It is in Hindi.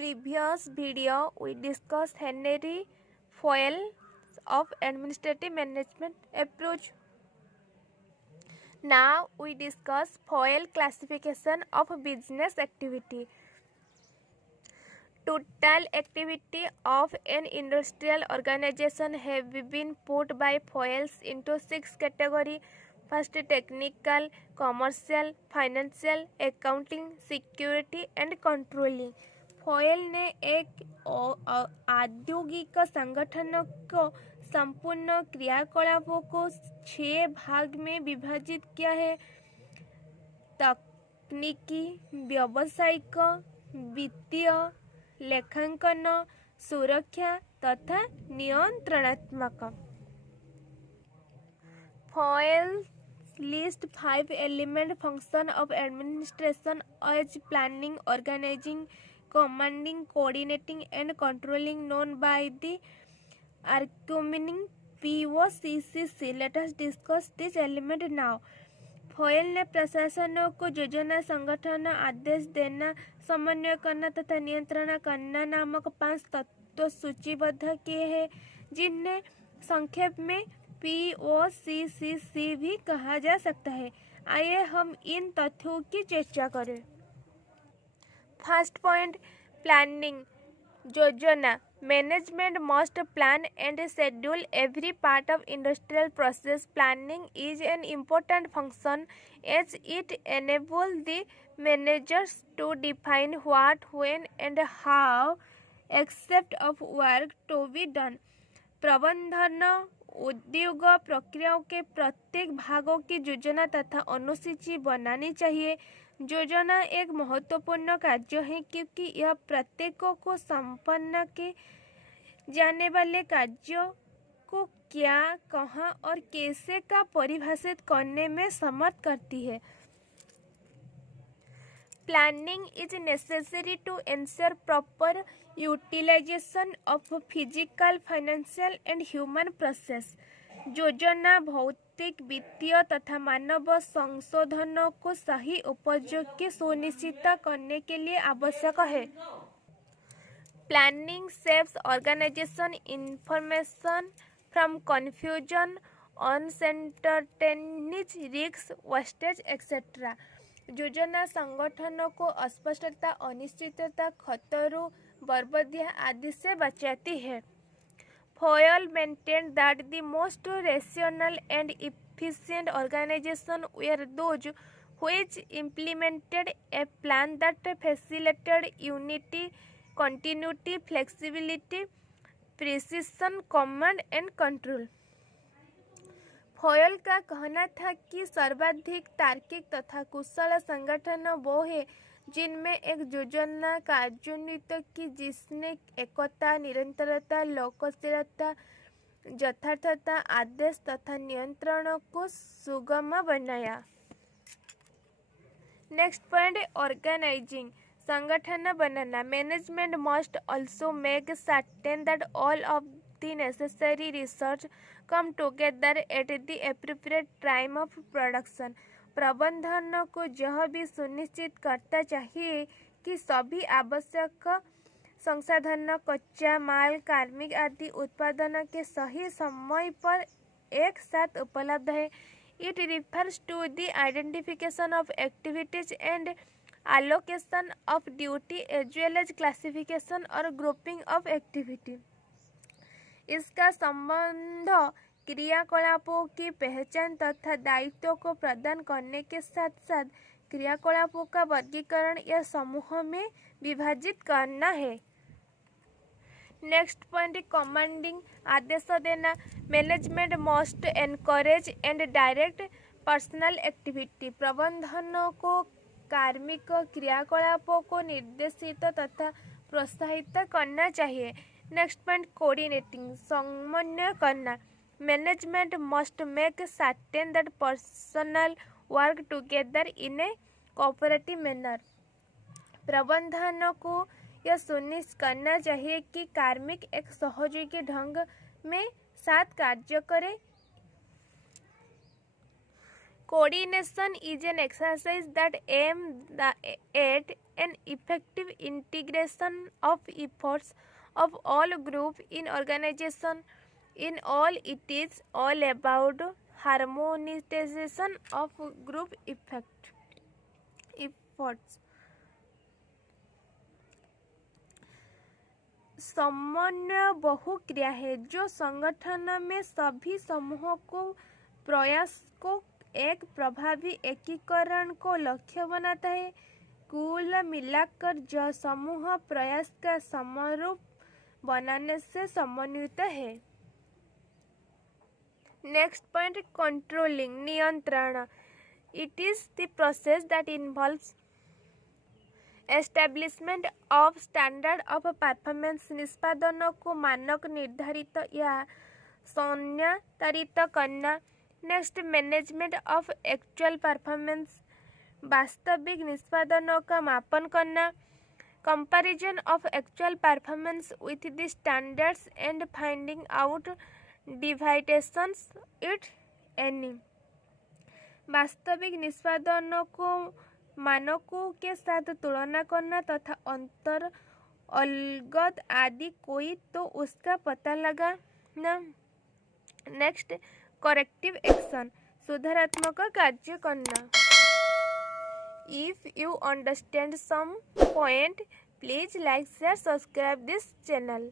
previous video, we discussed Henry Fayol of administrative management approach. Now we discuss Fayol classification of business activity. Total activity of an industrial organization have been put by Fayol into 6 categories. First, technical, commercial, financial, accounting, security and controlling. Foil ने एक औद्योगिक संगठन को संपूर्ण क्रियाकलापों को 6 भाग में विभाजित किया है। तकनीकी, व्यावसायिक, वित्तीय, लेखांकन, सुरक्षा तथा नियंत्रणात्मक। Foil list 5 element function of administration as planning, organizing, commanding, coordinating and controlling, known by the acronym POCCC. Let us discuss this element now. Foil ने प्रशासन को योजना, संगठन, आदेश देना, समन्वय करना तथा नियंत्रण करना नामक 5 तत्व सूचीबद्ध किए हैं, जिन्हें संक्षेप में POCCC भी कहा जा सकता है। आइए हम इन तथ्यों की चर्चा करें। फर्स्ट पॉइंट, प्लानिंग, योजना। Management must plan and schedule every part of industrial process. Planning is an important function as it enable the managers to define what, when and how aspect of work to be done. प्रबंधन उद्योग प्रक्रियाओं के प्रत्येक भागों की योजना तथा अनुसूची बनानी चाहिए. योजना एक महत्वपूर्ण कार्य है क्योंकि यह प्रत्येकों को संपन्न के जाने वाले कार्यों को क्या, कहाँ और कैसे का परिभाषित करने में समर्थ करती है. Planning is necessary to ensure proper utilization of physical, financial and human process. योजना भौतिक, वित्तीय तथा मानव संसाधनों को सही उपयोग के सुनिश्चित करने के लिए आवश्यक है. Planning saves organization information from confusion, uncertainty, risks, wastage, etc. योजना संगठनों को अस्पष्टता, अनिश्चितता, खतरों, बर्बादी आदि से बचाती है. Foil maintained that the most rational and efficient organization were those which implemented a plan that facilitated unity, continuity, flexibility, precision, command and control. Foil का कहना था कि सर्वाधिक तार्किक तथा कुशल संगठन वो है जिनमें एक योजना कार्यान्वित की जिसने एकता, निरंतरता, लोकशीलता, यथार्थता, आदेश तथा नियंत्रण को सुगम बनाया. नेक्स्ट पॉइंट, ऑर्गेनाइजिंग, संगठन बनाना. Management must also make certain that all of the necessary research come together at the appropriate time of production. प्रबंधन को यह भी सुनिश्चित करना चाहिए कि सभी आवश्यक संसाधन, कच्चा माल, कार्मिक आदि उत्पादन के सही समय पर एक साथ उपलब्ध है. It refers to the identification of activities and allocation of duty as well as classification or grouping of activity. इसका संबंध क्रियाकलापों की पहचान तथा दायित्व को प्रदान करने के साथ साथ क्रियाकलापों का वर्गीकरण या समूह में विभाजित करना है. नेक्स्ट पॉइंट, कमांडिंग, आदेश देना. Management must encourage and direct personal activity. प्रबंधन को कार्मिक क्रियाकलापों को निर्देशित तथा प्रोत्साहित करना चाहिए. नेक्स्ट पॉइंट, कोऑर्डिनेटिंग, समन्वय करना. Management must make certain that personal work together in A cooperative manner. प्रबंधन को यह सुनिश्चित करना चाहिए कि कार्मिक एक सहयोगी ढंग में साथ कार्य करें. Coordination is an exercise that aims at an effective integration of efforts of all groups in organization. In all, it is all about harmonization of group efforts. समन्वय बहुक्रिया है जो संगठन में सभी समूहों को प्रयास को एक प्रभावी एकीकरण को लक्ष्य बनाता है। कुल मिलाकर जो समूह प्रयास का समरूप बनाने से समन्वित है। नेक्स्ट पॉइंट, कंट्रोलिंग, नियंत्रण। It is the process that involves establishment of standard of performance, निष्पादन को मानक निर्धारित या संनिर्धारित करना। Next, management of actual performance, वास्तविक निष्पादन का मापन करना। Comparison of actual performance with the standards and finding out deviations it any, वास्तविक निष्पादन को मानकों के साथ तुलना करना तथा अंतर अलगत आदि कोई तो उसका पता लगाना। नेक्स्ट, करेक्टिव एक्शन, सुधारात्मक कार्य करना। If you understand some point, please like share subscribe this channel.